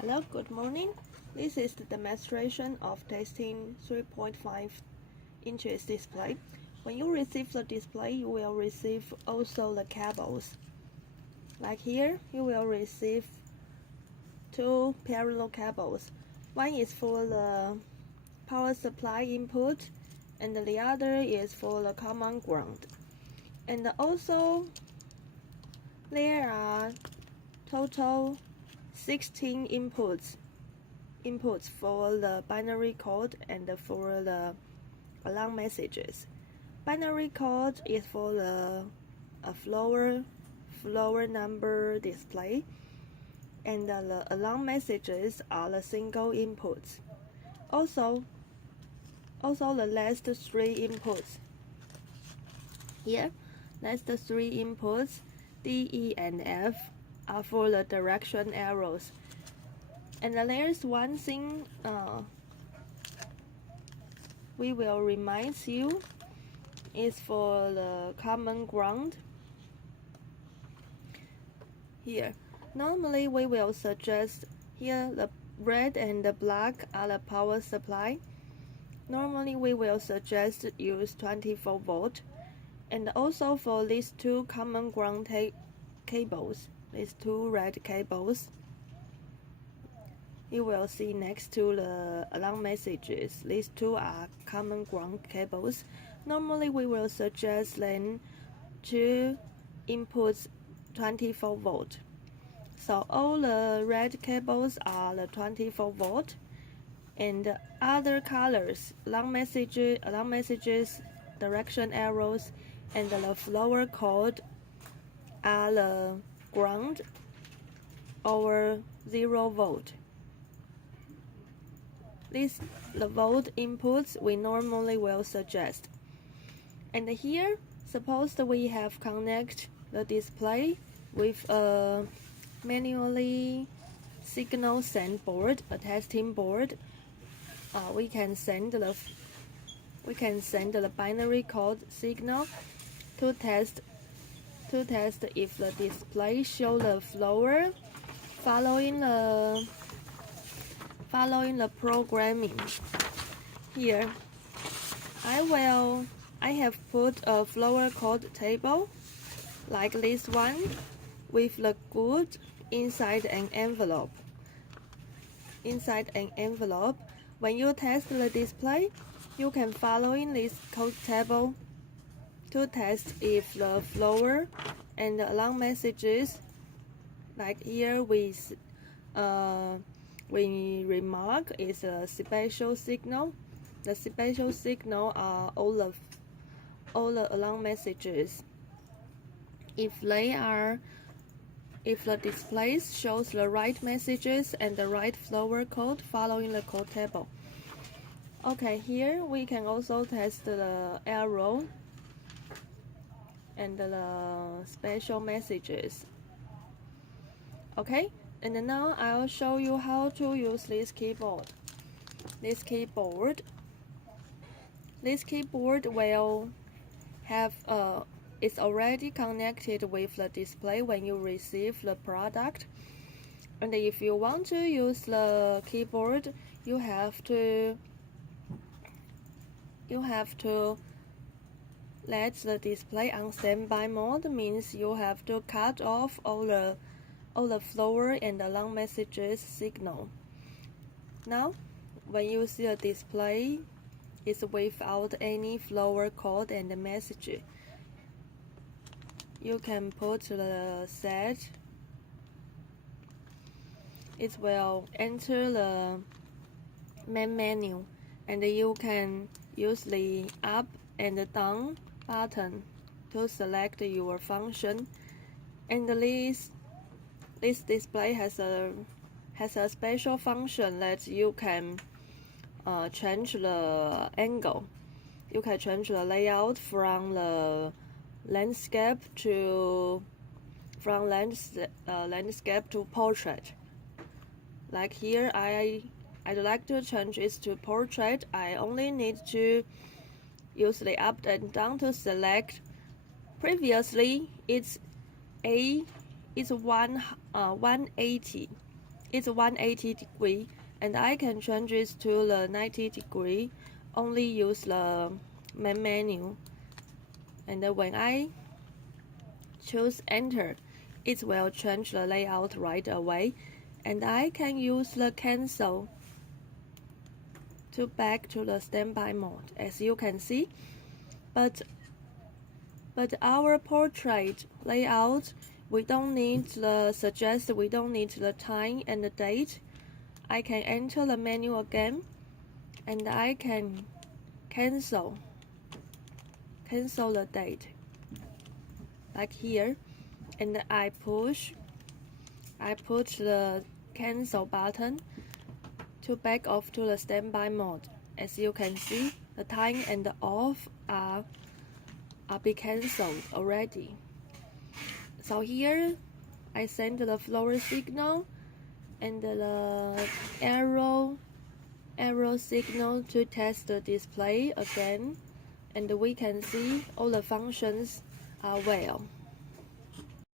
Hello, good morning. This is the demonstration of testing 3.5 inches display. When you receive the display, you will receive also the cables. Like here, you will receive two parallel cables. One is for the power supply input, and the other is for the common ground. And also, there are total 16 inputs for the binary code and for the alarm messages. Binary code is for the floor number display, and the alarm messages are the single inputs. Also the last three inputs. Here, last three inputs, D, E, and F, are for the direction arrows. And there's one thing we will remind you is for the common ground. Here, normally we will suggest here the red and the black are the power supply. Normally we will suggest use 24 volt. And also for these two common ground cables, these two red cables, you will see next to the alarm messages. These two are common ground cables. Normally we will suggest then to input 24 volt. So all the red cables are the 24 volt, and the other colors, alarm messages, direction arrows, and the floor code are the ground or 0 volt. These the volt inputs we normally will suggest. And here, suppose that we have connect the display with a manually signal send board, a testing board. We can send the binary code signal to test if the display show the floor following the programming. Here, I have put a floor code table like this one with the good inside an envelope. When you test the display, you can follow in this code table to test if the floor and the alarm messages, like here we remark is a special signal. The special signal are all the alarm messages. If the display shows the right messages and the right floor code following the code table. Okay, here we can also test the arrow and the special messages. Okay, and now I'll show you how to use this keyboard. This keyboard will have it's already connected with the display when you receive the product. And if you want to use the keyboard, you have to let the display on standby mode. Means you have to cut off all the floor and alarm messages signal. Now, when you see a display is without any floor code and message, you can put the set. It will enter the main menu, and you can use the up and down button to select your function. And this display has a special function that you can change the angle. You can change the layout from the landscape to portrait. Like here, I'd like to change it to portrait. I only need to use the up and down to select. Previously, it's 180. it's 180 degree, and I can change it to the 90 degree. Only use the main menu, and when I choose enter, it will change the layout right away, and I can use the cancel to back to the standby mode, as you can see. But our portrait layout, we don't need the time and the date. I can enter the menu again, and I can cancel the date, like here, and I push the cancel button to back off to the standby mode. As you can see, the time and the off are be cancelled already. So here I send the floor signal and the arrow signal to test the display again, and we can see all the functions are well.